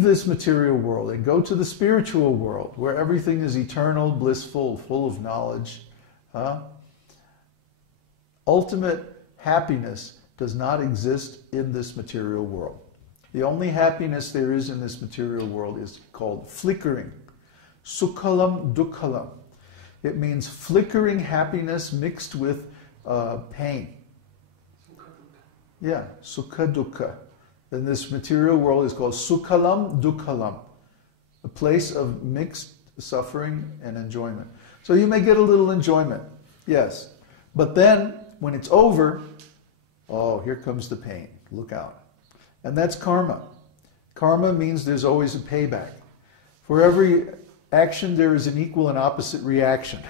leave this material world and go to the spiritual world where everything is eternal, blissful, full of knowledge, ultimate happiness does not exist in this material world. The only happiness there is in this material world is called flickering. Sukhalam dukkhalam. It means flickering happiness mixed with pain. Yeah, sukha dukkha. Then this material world is called sukhalam dukkhalam, a place of mixed suffering and enjoyment. So you may get a little enjoyment, yes. But then, when it's over, oh, here comes the pain. Look out. And that's karma. Karma means there's always a payback. For every action, there is an equal and opposite reaction.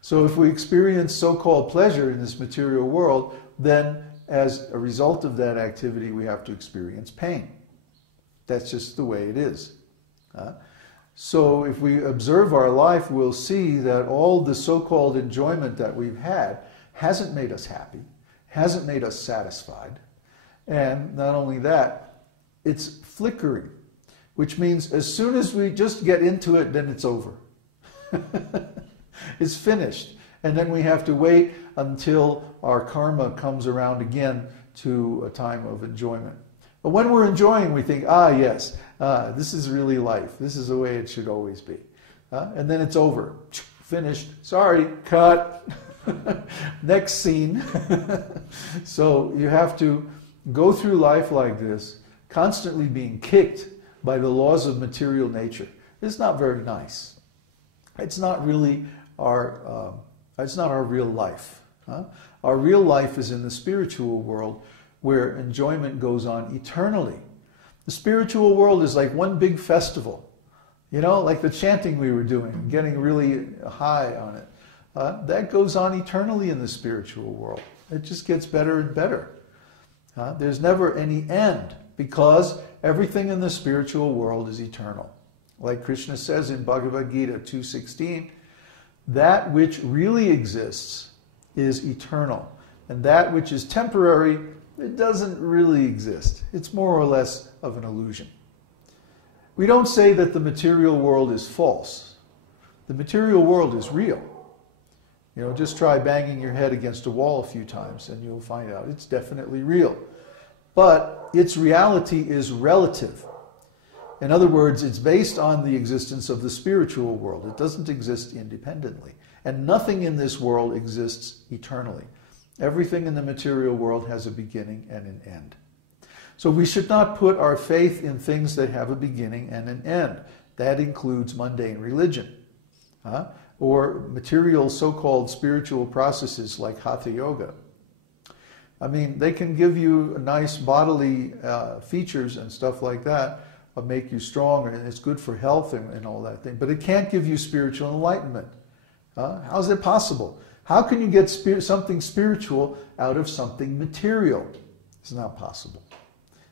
So if we experience so-called pleasure in this material world, then as a result of that activity, we have to experience pain. That's just the way it is. So if we observe our life, we'll see that all the so-called enjoyment that we've had hasn't made us happy, hasn't made us satisfied. And not only that, it's flickering, which means as soon as we just get into it, then it's over. It's finished. And then we have to wait until our karma comes around again to a time of enjoyment. But when we're enjoying, we think, yes, this is really life. This is the way it should always be. And then it's over. Finished. Sorry, cut. Next scene. So you have to go through life like this, constantly being kicked by the laws of material nature. It's not very nice. It's not really it's not our real life. Our real life is in the spiritual world where enjoyment goes on eternally. The spiritual world is like one big festival. You know, like the chanting we were doing, getting really high on it. That goes on eternally in the spiritual world. It just gets better and better. There's never any end because everything in the spiritual world is eternal. Like Krishna says in Bhagavad Gita 2:16, that which really exists is eternal. And that which is temporary, it doesn't really exist. It's more or less of an illusion. We don't say that the material world is false. The material world is real. You know, just try banging your head against a wall a few times and you'll find out it's definitely real. But its reality is relative. In other words, it's based on the existence of the spiritual world. It doesn't exist independently. And nothing in this world exists eternally. Everything in the material world has a beginning and an end. So we should not put our faith in things that have a beginning and an end. That includes mundane religion. Or material so-called spiritual processes like Hatha Yoga. I mean, they can give you nice bodily features and stuff like that, make you stronger, and it's good for health and all that thing, but it can't give you spiritual enlightenment. How is it possible? How can you get something spiritual out of something material? It's not possible.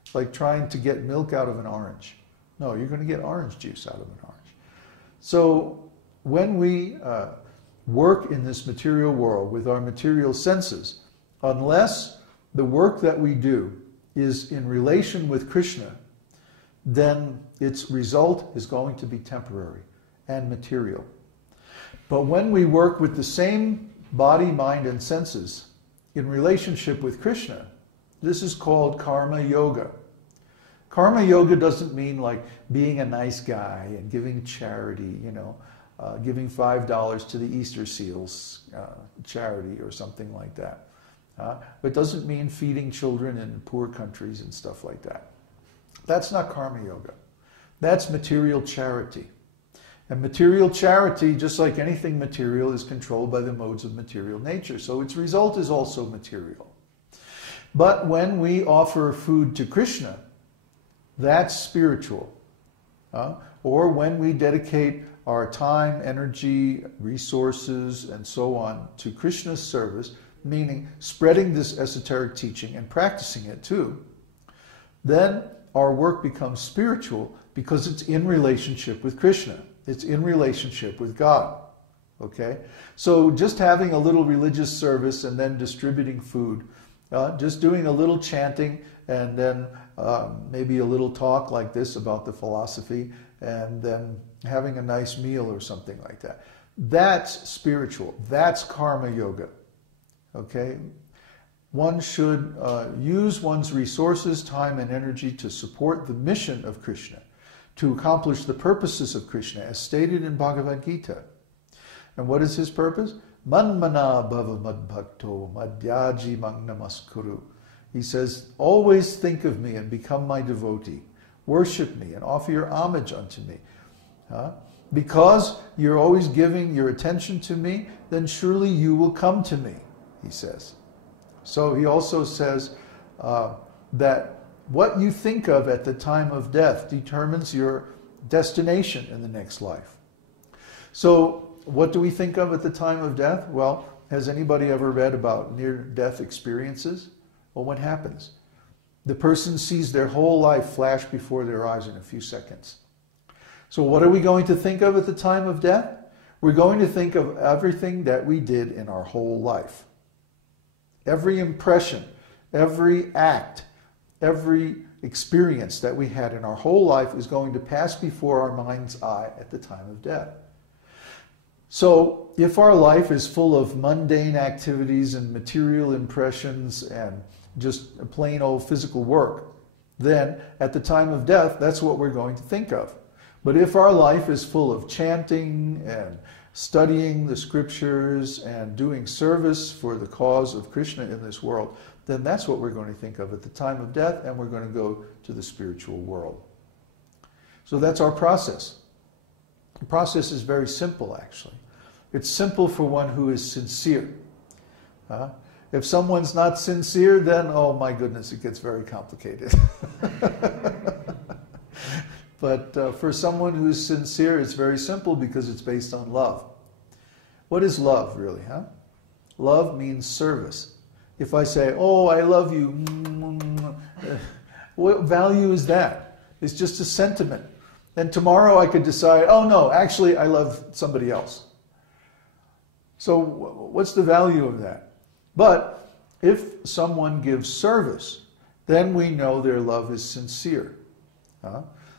It's like trying to get milk out of an orange. No, you're going to get orange juice out of an orange. So when we work in this material world with our material senses, unless the work that we do is in relation with Krishna, then its result is going to be temporary and material. But when we work with the same body, mind, and senses in relationship with Krishna, this is called karma yoga. Karma yoga doesn't mean like being a nice guy and giving charity, you know, giving $5 to the Easter Seals charity or something like that. It doesn't mean feeding children in poor countries and stuff like that. That's not karma yoga. That's material charity. And material charity, just like anything material, is controlled by the modes of material nature. So its result is also material. But when we offer food to Krishna, that's spiritual. Or when we dedicate our time, energy, resources, and so on to Krishna's service, meaning spreading this esoteric teaching and practicing it too, then our work becomes spiritual because it's in relationship with Krishna. It's in relationship with God. Okay? So just having a little religious service and then distributing food, just doing a little chanting and then maybe a little talk like this about the philosophy, and then having a nice meal or something like that. That's spiritual. That's karma yoga. Okay? One should use one's resources, time, and energy to support the mission of Krishna, to accomplish the purposes of Krishna, as stated in Bhagavad Gita. And what is his purpose? Manmana bhava madbhakto madhyaji mang namaskuru. He says, always think of me and become my devotee. Worship me and offer your homage unto me. Because you're always giving your attention to me, then surely you will come to me, he says. So he also says that what you think of at the time of death determines your destination in the next life. So what do we think of at the time of death? Well, has anybody ever read about near-death experiences? Well, what happens? The person sees their whole life flash before their eyes in a few seconds. So what are we going to think of at the time of death? We're going to think of everything that we did in our whole life. Every impression, every act, every experience that we had in our whole life is going to pass before our mind's eye at the time of death. So if our life is full of mundane activities and material impressions and just plain old physical work, then at the time of death, that's what we're going to think of. But if our life is full of chanting and studying the scriptures and doing service for the cause of Krishna in this world, then that's what we're going to think of at the time of death, and we're going to go to the spiritual world. So that's our process. The process is very simple, actually. It's simple for one who is sincere. If someone's not sincere, then, oh my goodness, it gets very complicated. But for someone who's sincere, it's very simple because it's based on love. What is love, really? Love means service. If I say, oh, I love you, what value is that? It's just a sentiment. Then tomorrow I could decide, oh no, actually I love somebody else. So what's the value of that? But if someone gives service, then we know their love is sincere.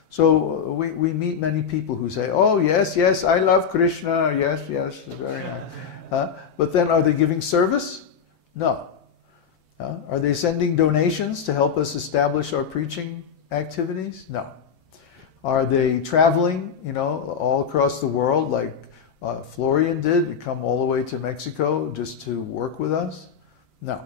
So we meet many people who say, oh yes, yes, I love Krishna, yes, yes, very nice. But then are they giving service? No. Are they sending donations to help us establish our preaching activities? No. Are they traveling, all across the world like Florian did, to come all the way to Mexico just to work with us? No.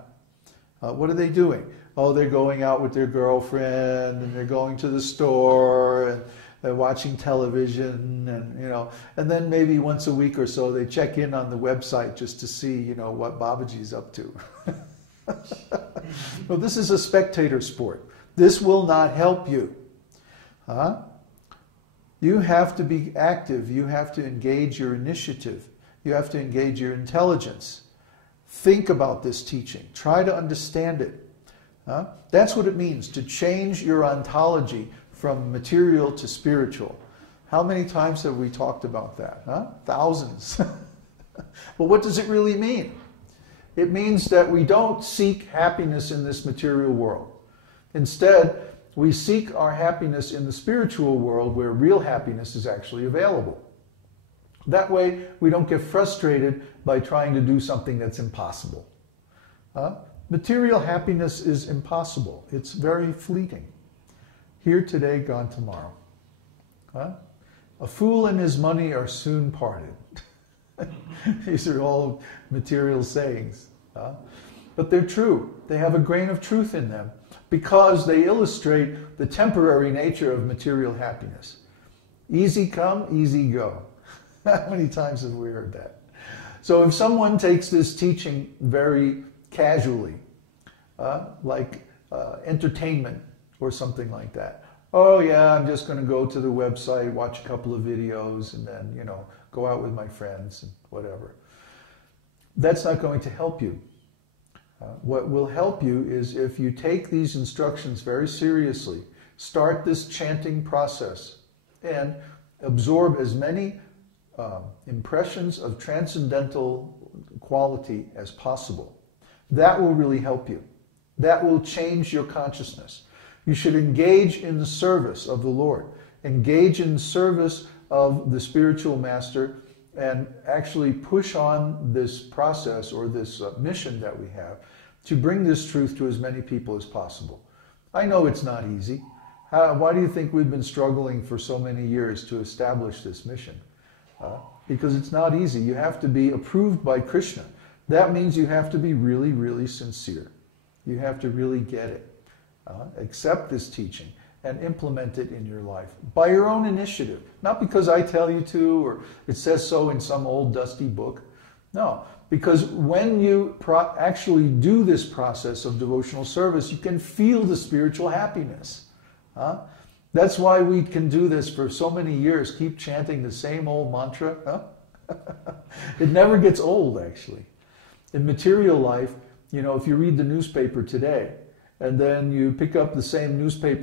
What are they doing? Oh, they're going out with their girlfriend, and they're going to the store, and they're watching television, and then maybe once a week or so they check in on the website just to see, what Babaji's up to. Well, this is a spectator sport. This will not help you. You have to be active. You have to engage your initiative. You have to engage your intelligence. Think about this teaching. Try to understand it. That's what it means to change your ontology from material to spiritual. How many times have we talked about that? Thousands. But what does it really mean? It means that we don't seek happiness in this material world. Instead, we seek our happiness in the spiritual world where real happiness is actually available. That way, we don't get frustrated by trying to do something that's impossible. Material happiness is impossible. It's very fleeting. Here today, gone tomorrow. A fool and his money are soon parted. These are all material sayings. But they're true. They have a grain of truth in them because they illustrate the temporary nature of material happiness. Easy come, easy go. How many times have we heard that? So if someone takes this teaching very casually, like entertainment or something like that. Oh yeah, I'm just going to go to the website, watch a couple of videos, and then, go out with my friends and whatever. That's not going to help you. What will help you is if you take these instructions very seriously, start this chanting process, and absorb as many impressions of transcendental quality as possible. That will really help you. That will change your consciousness. You should engage in the service of the Lord. Engage in service of the spiritual master and actually push on this process or this mission that we have to bring this truth to as many people as possible. I know it's not easy. Why do you think we've been struggling for so many years to establish this mission? Because it's not easy. You have to be approved by Krishna. That means you have to be really, really sincere. You have to really get it. Accept this teaching and implement it in your life by your own initiative. Not because I tell you to or it says so in some old dusty book. No, because when you actually do this process of devotional service, you can feel the spiritual happiness. That's why we can do this for so many years, keep chanting the same old mantra. It never gets old, actually. In material life, you know, if you read the newspaper today, and then you pick up the same newspaper